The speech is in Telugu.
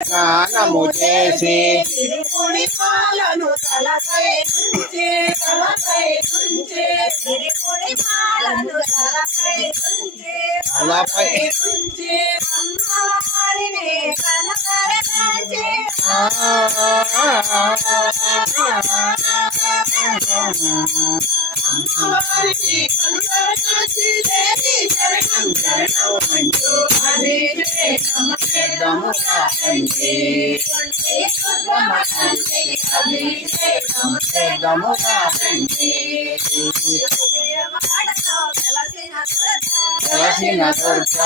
స్నానము చేసి తిరుపుడి పాలను తలపై ఉంచి తిరుపుడి పాలను తలపై ఉంచి అమ్మవారిని కనకరించి అమ్మవారికి కనకరించి దేవి శరణం శరణం అంటూ అభిషేకం చేద్దామురా అంటే అభిషేకం చేద్దామురా అంటే వెలసిన దుర్గ